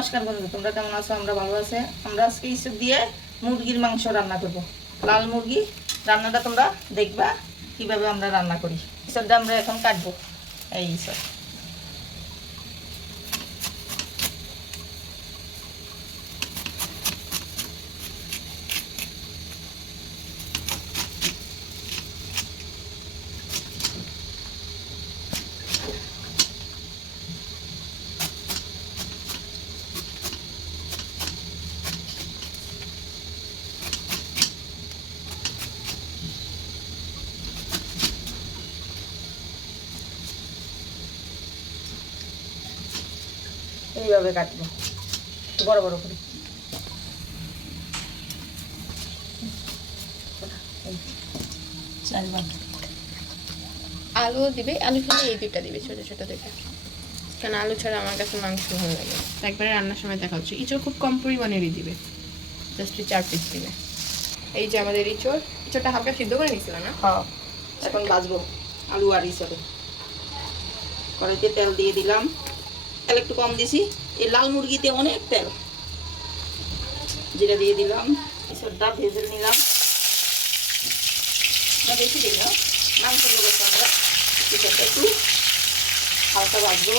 নমস্কার বন্ধু তোমরা কেমন আছো? আমরা ভালো আছে। আমরা আজকে ইস্যু দিয়ে মুরগির মাংস রান্না করব। লাল মুরগি, রান্নাটা তোমরা দেখবা কীভাবে আমরা রান্না করি। ইস্যুটা আমরা এখন কাটবো। এই ইসব এইভাবে কাটবো? একটু বড় বড় করে। আলু দিবে? আলু খেলে এই দুইটা দিবে ছোট ছোট দেখে। কারণ আলু ছাড়া আমার কাছে মাংস ভালো লাগে একবারে রান্নার সময় দেখা হচ্ছে। ইঁচড় খুব কম পরিমাণেরই দিবে। জাস্ট চার পিস দিবে। এই যে আমাদের ইঁচড় ইঁচড়টা হালকা সিদ্ধ করে নিছিল না? হ্যাঁ এখন ভাজবো। আলু আর হিসাবে কড়াইতে তেল দিয়ে দিলাম। তেল একটু কম দিছি। এই লাল মুরগিতে অনেক তেল। জিরা দিয়ে দিলাম ইসবটা ভেজে নিলাম। না বেশি না মাংস লোকের আমরা একটু হালকা ভাজবো।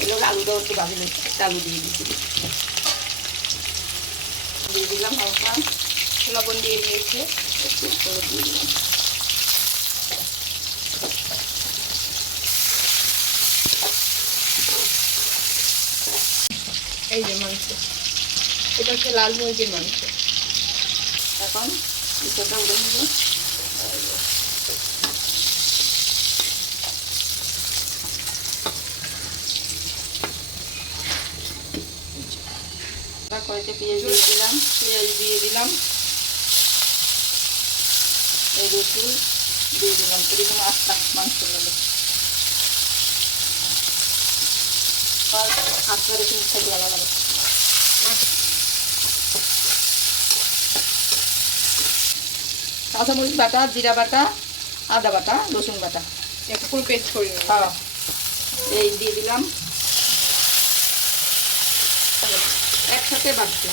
এগুলো আলুটাও একটু ভাজে একটা আলু দিয়ে দিচ্ছি দিয়ে দিলাম হালকা লবণ দিয়ে দিয়েছে, একটু দিয়ে দিলাম। এই যে মাংস। এটা হচ্ছে লাল মুরগির মাংস। এখন ইসবটা উড়ে পেঁয়াজ দিয়ে দিলাম। পেঁয়াজ দিয়ে দিলাম। এই রসুন দিয়ে দিলাম। এরকম আস্তা মাংস নেবে আর আস্তা রসুন থাকলে আলাদা হবে। কাঁচামরিচ বাটা জিরা বাটা আদা বাটা রসুন বাটা। ফুল পেস্ট করি হ্যাঁ এই দিয়ে দিলাম। একসাথে বাটছি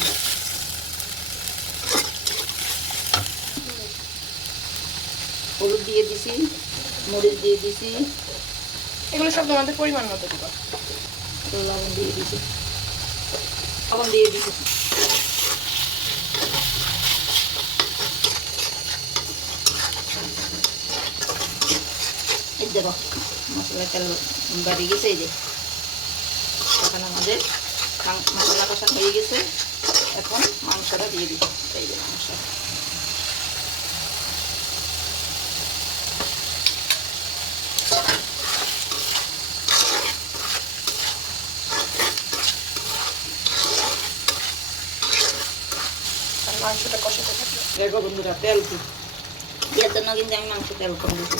হলুদ দিয়ে দিছি মরিচ দিয়ে দিছি। এগুলো সব তোমাদের পরিমাণ মতো দিবা। লবণ দিয়ে দিছি লবণ দিয়ে দিছি এই দেখো মশলা তেল বাড়ি গেছে এই যে এখন আমাদের মশলা কষা হয়ে গেছে এখন মাংসটা দিয়ে দিই এই যে মাংস আর মাংসটা কষাতে থাকবে দেখো বন্ধুরা তেল কি? এর জন্য কিন্তু আমি মাংস তেল কম দিচ্ছি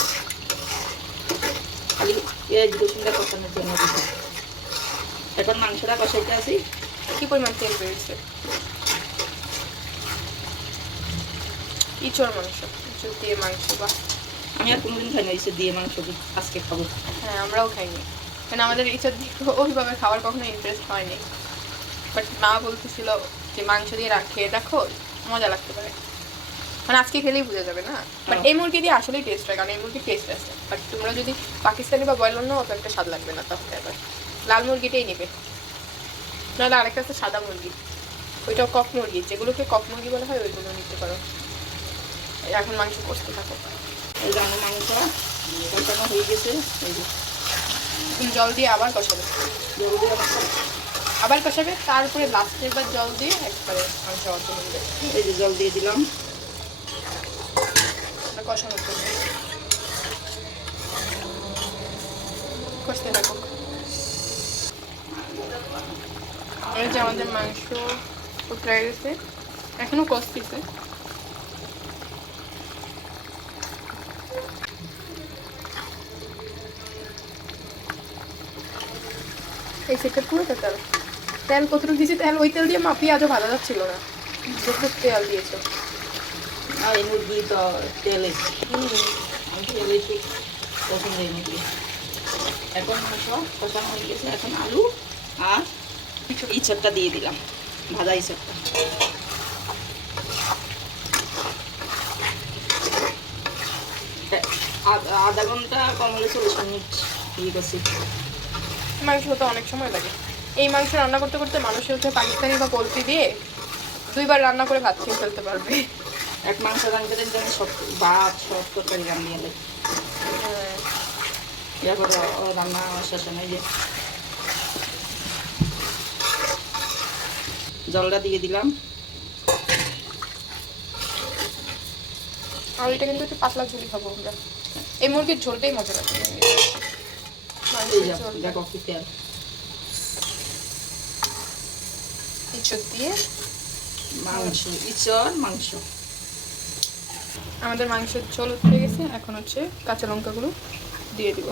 খালি পেঁয়াজ রসুনটা কষানোর জন্য দিচ্ছি এখন মাংসটা কষাইতে আসি। কি পরিমাণ তেল বেরিয়েছে? ইঁচড় মাংস ইঁচড় দিয়ে মাংস বা আমি আর কোনোদিন খাই না ইসে দিয়ে মাংস দিই আজকে খাব। হ্যাঁ আমরাও খাইনি। কারণ আমাদের ইঁচড় দিয়ে ওইভাবে খাওয়ার কখনো ইন্টারেস্ট হয়নি। বাট মা বলতেছিল যে মাংস দিয়ে রাখ খেয়ে দেখো মজা লাগতে পারে। মানে আজকে খেলেই বোঝা যাবে না। বাট এই মুরগি দিয়ে আসলেই টেস্ট হয় কারণ এই মুরগির টেস্ট আছে। বাট তোমরা যদি পাকিস্তানি বা বয়লার নাও অত একটা স্বাদ লাগবে না তাহলে এবার লাল মুরগিটাই নেবে। নাহলে আরেকটা আছে সাদা মুরগি। ওইটা কক মুরগি। যেগুলোকে কক মুরগি বলা হয় ওইগুলো নিতে পারো। এখন মাংস কষতে থাকো। এই যে আমার মাংস কষানো হয়ে গেছে। জল দিয়ে আবার কষাবে। জল দিয়ে আবার আবার কষাবে? তারপরে লাস্টের বার জল দিয়ে একবারে মাংস মিলবে এই যে জল দিয়ে দিলাম। ওটা কষানোর কষতে থাকো এই যে আমাদের মাংস উতরে গেছে। এখনও কষতেছে। এই সেটা পুরোটা তেল তেল কতটুকু দিয়েছি? তেল ওই তেল দিয়ে মাপিয়ে আজও ভাজা যাচ্ছিল না। যতটুকু তেল দিয়েছ। আর মুরগি তো তেল তেল এসে পছন্দ এই মুরগি এখন কষানো হয়ে গেছে। এখন আলু আর দিয়ে দিলাম। ভাজা আধ- ঘণ্টা কম হলে চল্লিশ মিনিট ইয়ে করছি। মাংস হতে অনেক সময় লাগে। এই মাংস রান্না করতে করতে মানুষের হচ্ছে পাকিস্তানি বা পোলট্রি দিয়ে দুইবার রান্না করে ভাত খেয়ে ফেলতে পারবে। এক মাংস রান্না করে আমি সব ভাত সব তরকারি রান্নিয়ে দেয় রান্না শেষ হয় যে জলটা দিয়ে দিলাম। আর এটা কিন্তু একটু পাতলা ঝুলি খাব আমরা। এই মুরগির ঝোলটাই মজা লাগে দেখো কি তেল। ইঁচড় দিয়ে মাংস ইচর মাংস। আমাদের মাংসের ঝোল উঠে গেছে এখন হচ্ছে কাঁচা লঙ্কাগুলো দিয়ে দিব।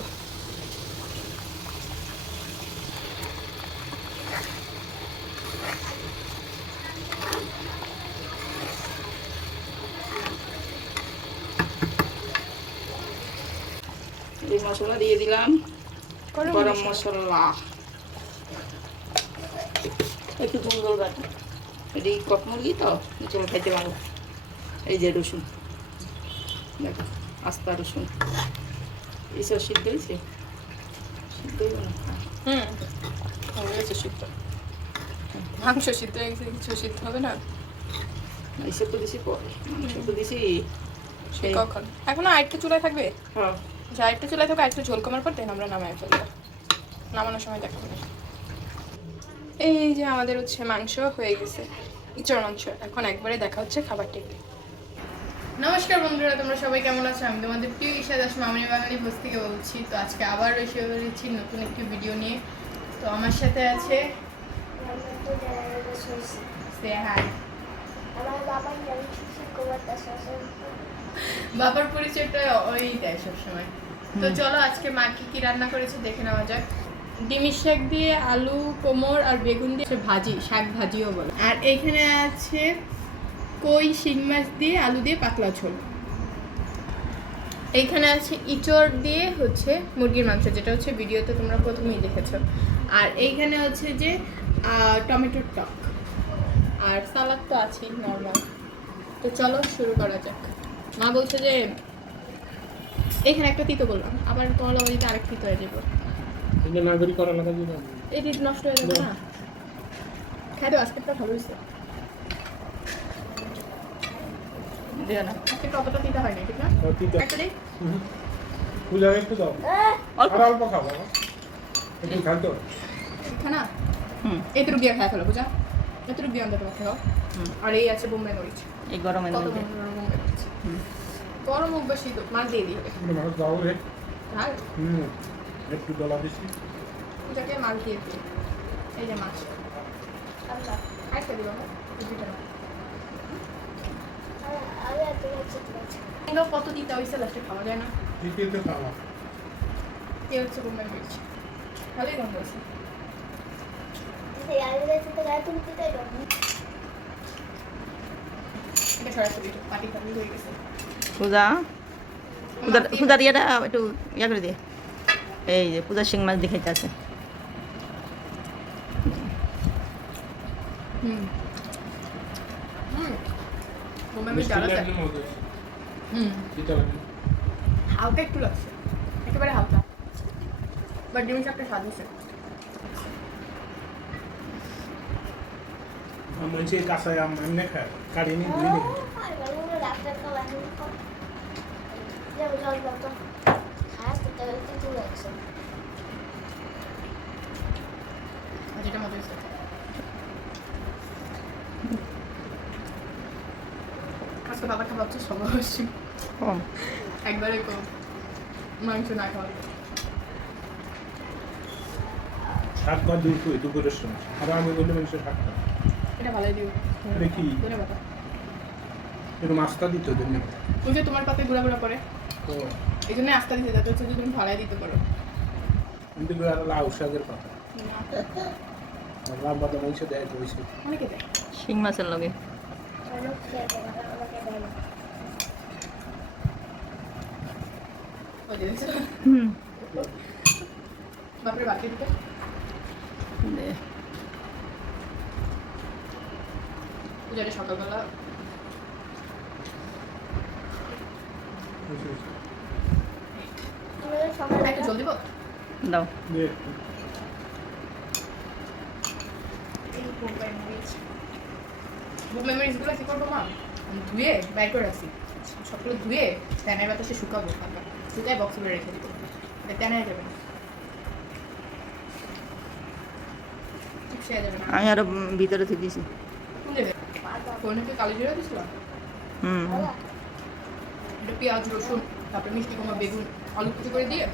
মশলা দিয়ে দিলাম গরম মশলা। একটু ঝোল রাখি এটি কক মুরগি তো ঝোল খাইতে ভালো এই যে রসুন। দেখো আস্তা রসুন। এইসব সিদ্ধ হয়েছে? সিদ্ধ হইব না? হুম। সিদ্ধ? মাংস সিদ্ধ হয়ে গেছে কিছু সিদ্ধ হবে না? এইসব তো দিছি পরে। মাংস তো দিছি কখন? এখনও আরেকটা চুলায় থাকবে? হ্যাঁ। যে আরেকটা চুলায় থাকবে আরেকটা ঝোল কমার পর দেন আমরা নামায় ফেলব। নামানোর সময় দেখো এই যে আমাদের হচ্ছে মাংস হয়ে গেছে। ইচড় মাংস। এখন একবারে দেখা হচ্ছে খাবার টেবিলে। নমস্কার বন্ধুরা তোমরা সবাই কেমন আছো? আমি তোমাদের প্রিয় ঈশা দাস মামনি বাঙালি হোস থেকে বলছি। তো আজকে আবার এসে করেছি নতুন একটি ভিডিও নিয়ে। তো আমার সাথে আছে বাবার পরিচয়টা ওই দেয় সবসময়। তো চলো আজকে মা কি কি রান্না করেছে দেখে নেওয়া যাক। ডিমের শাক দিয়ে আলু, কোমর আর বেগুন দিয়ে ভাজি, শাক ভাজিও বলে। আর এখানে আছে কই শিং মাছ দিয়ে আলু দিয়ে পাতলা ঝোল। এইখানে আছে ইচড় দিয়ে হচ্ছে মুরগির মাংস, যেটা হচ্ছে ভিডিওতে তোমরা প্রথমেই দেখেছ। আর এইখানে হচ্ছে যে টমেটোর টক। আর সালাদ তো আছেই নর্মাল তো চলো শুরু করা যাক। মা বলছে যে, এখানে একটা তিতো বললাম, আবার তোমার ওইটা আরেক তিতো হয়ে যাব। কিন্তু নাগরিক করা লাগা যাবে এই তিতো নষ্ট হয়ে যাবে না? খাই তো আজকেরটা ভালো হয়েছে। দিও না। আজকে হয়নি ঠিক না? তিতা। একটা দিই। পূজা একটু দাও। অল্প। অল্প খাও বাবা একটু খাদ্য খানা হুম ফেলো বুঝা? অন্তত খাও হুম। আর এই আছে মরিচ। এই মরিচ। গরম বা শীত মাছ দিয়ে দিই। দাও রে। হুম। একটু ডলা দিছি এটাকে মাছ দিয়ে দিই। এই যে মাছ। দিবা দুইটা এগুলো কত দিতে হয়েছে লাস্টে খাওয়া যায় না। টিপিতে খাওয়া এ হচ্ছে বোম্বাই মরিচ। ভালোই গন্ধ আছে। ইয়েটা একটু ইয়া করে দিয়ে এই যে পূজার শিং মাছ দেখাইতে আছে। হালকা একটু লাগছে। একেবারে হালকা। বাট ডিমের শাকটা স্বাদ হচ্ছে মানুষের কাঁচায় আম এমনি খায়। যেটা মজা আজকে বাবার খাবার হচ্ছে কম। একবারে কম। মাংস না খাওয়া শাক কর দুপুর দুপুরের সময়। আর আমি বললে মানুষের শাক খায় এটা ভালোই দিও। দেখি ধরে বাবা একটু মাছটা দিত জন্য ওই যে তোমার পাতে গুঁড়া গুঁড়া করে। তো এই জন্য আস্তে দিতে যাতে হচ্ছে তুমি ভাড়ায় দিতে পারো। কিন্তু আর লাউ শাকের লাভ বাদা মাংস দেয় তো অনেকে দেয়। শিং মাছের লগে? হুম। বাপরে বাকি দিতে সকালবেলা আমাদের সকালে একটু জল দিব? দাও। দিয়ে। বুক মেমোরিজগুলো কি করব মা? ধুয়ে ব্যাগ করে রাখছি। সবগুলো ধুয়ে বাতাসে শুকাবো হালকা। শুকায় বক্সে রেখে দিব। এটা ট্যানে যাবে না। আমি আরও ভিতরে থেকে দিয়েছি কোন যাবে ফোনে কি কালি জিরে হুম। এটা পেঁয়াজ রসুন। তারপরে মিষ্টি কুমড়া বেগুন আলু কুচি করে দিয়ে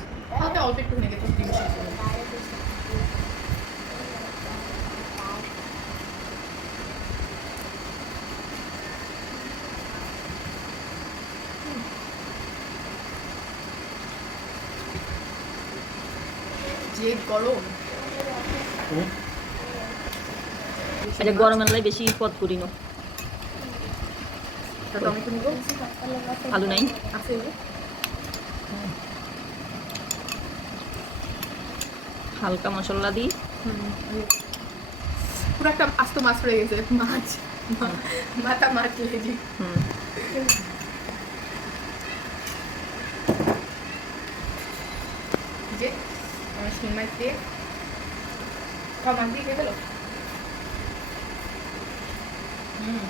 হাতে অল্প একটু নেগে তো ডিম যে গরম? এটা লাই বেশি পদ করি না। নিবো। আলু নাই। আছে হালকা মশলা দিই। পুরো একটা আস্ত মাছ পড়ে গেছে মাছ মাথা মাছ লেগে হুম। যে আমার শিং মাছ দিয়ে সব মাছ দিয়ে খেয়ে হুম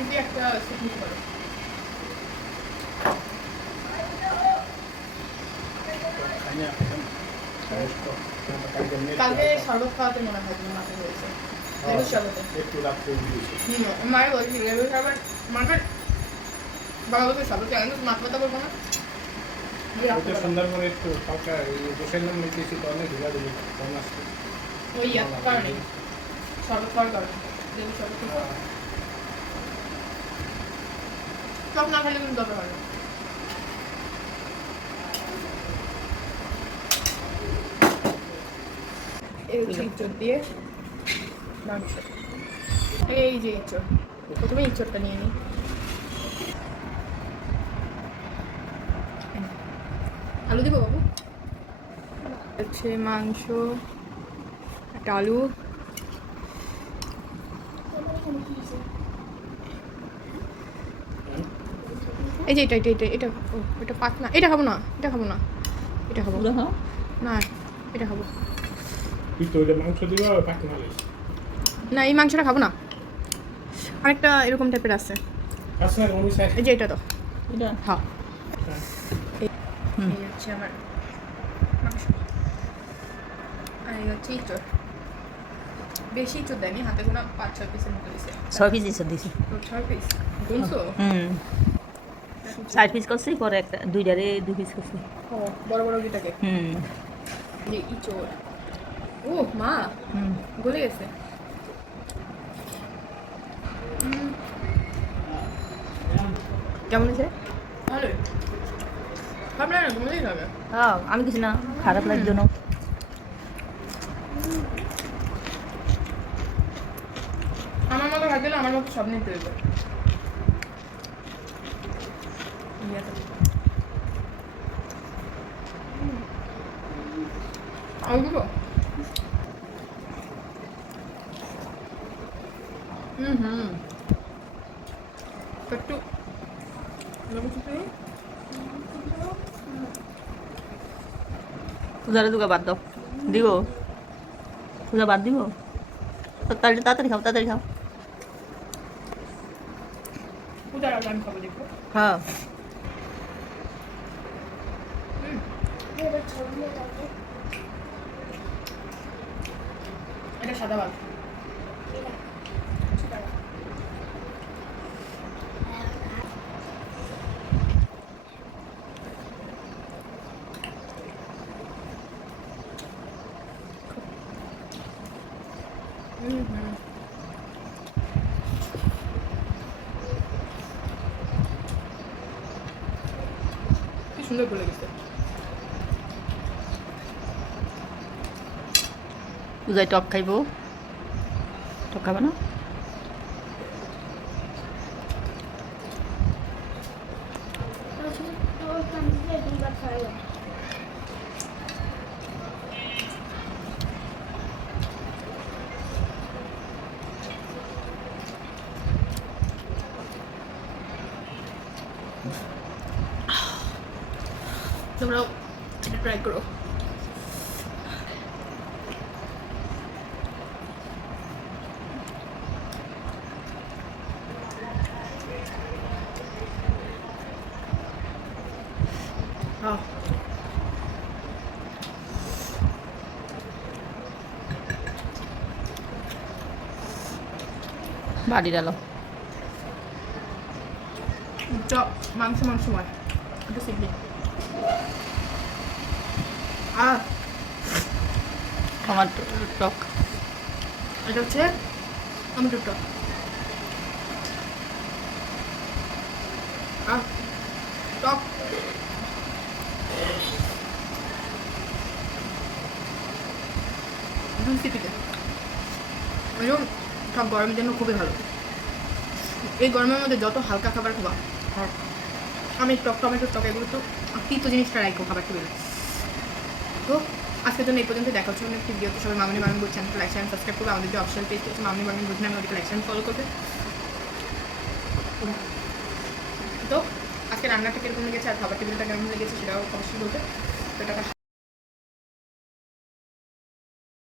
আমি দিয়ে একটা স্যুপ নিতে পারো খাই না এখন বয়স্ক কালকে শরবত খাওয়াতে মনে হয় তোমার মাথা হয়েছে। লেবুর শরবতে। একটু রাত্রে দিয়েছে। হুম মায়ের বলছি লেবুর শরবত মাথার বাবা বলছে শরবত আমি মাথা ব্যথা করব না। একটু নাম তো অনেক দিলি ওই কারণে। শরবত খাওয়ার কারণে। লেবুর শরবত সব না খেলে কিন্তু হয় হচ্ছে ইঁচড় দিয়ে মাংস এই যে ইঁচড়। প্রথমে ইঁচড়টা নিয়ে নিই। আলু দিব বাবু? হচ্ছে মাংস একটা আলু। এই যে এটা এটা এটা এটা ও এটা পাত না এটা খাব না এটা খাব না এটা খাব। না এটা খাব। তুই তো ওটা মাংস দিবা পাক না এই মাংসটা খাব না। আরেকটা এরকম টাইপের আছে। আচ্ছা না কমি সাইজ এই যে এটা তো এটা? হ্যাঁ। এই হচ্ছে আমার মাংস। আর এই হচ্ছে ইঁচড়। বেশি ইঁচড় দেয়নি হাতে গোনা পাঁচ ছয় পিসের মতো দিছে। ছয় পিস এসব দিছি। তো ছয় পিস গুনছো হুম। চার পিস করছি পরে একটা দুইটারে দুই পিস করছি। বড় বড় গিটাকে হুম। যে ইঁচড় ও মা হুম। গলে গেছে। কেমন আছে খারাপ লাগে না খাবে হ্যাঁ আমি কিছু না খারাপ লাগছে না। আমার মতো খাইতে আমার মতো সব নিতে হইবে আর দুটো হুম হুম একটু লেবু চিপে দিই। পূজারে দুগা বাদ দাও দিব পূজা বাদ দিব তো তাড়াতাড়ি তাড়াতাড়ি খাও তাড়াতাড়ি খাও পূজার আগে আমি খাব দেখব হ্যাঁ এটা সাদা ভাত এটা সাদা বাঘ সুন্দর বলে গেছে। পূজায় টক খাইব টক খাবে না তোর কাছে দুবার খাওয়া তোমরাও এটা ট্রাই করো বাড়ি ডালো চপ মাংস মাংস হয় একটু সিদ্ধি আহ টক। এটা হচ্ছে টমেটোর টক। আহ টক। একদম সিপিতে এবং টক গরমের জন্য খুবই ভালো। এই গরমের মধ্যে যত হালকা খাবার খাবা আমি টক টমেটো টক, এগুলো তো তিতো জিনিসটা রাখব খাবার টেবিলে তো আজকের জন্য এই পর্যন্ত, দেখা হচ্ছে একটি ভিডিওতে। সবাই মামনি মামনি বুঝ চ্যানেলকে লাইক চ্যানেল সাবস্ক্রাইব করবে। আমাদের যে অপশন পেজ আছে, মামনি মামনি বুঝ নামে ওদেরকে লাইক চ্যানেল ফলো করবে। তো আজকে রান্নাটা কীরকম লেগেছে, আর খাবার টেবিলটা কেমন লেগেছে, সেটাও অবশ্যই বলবে। তো এটা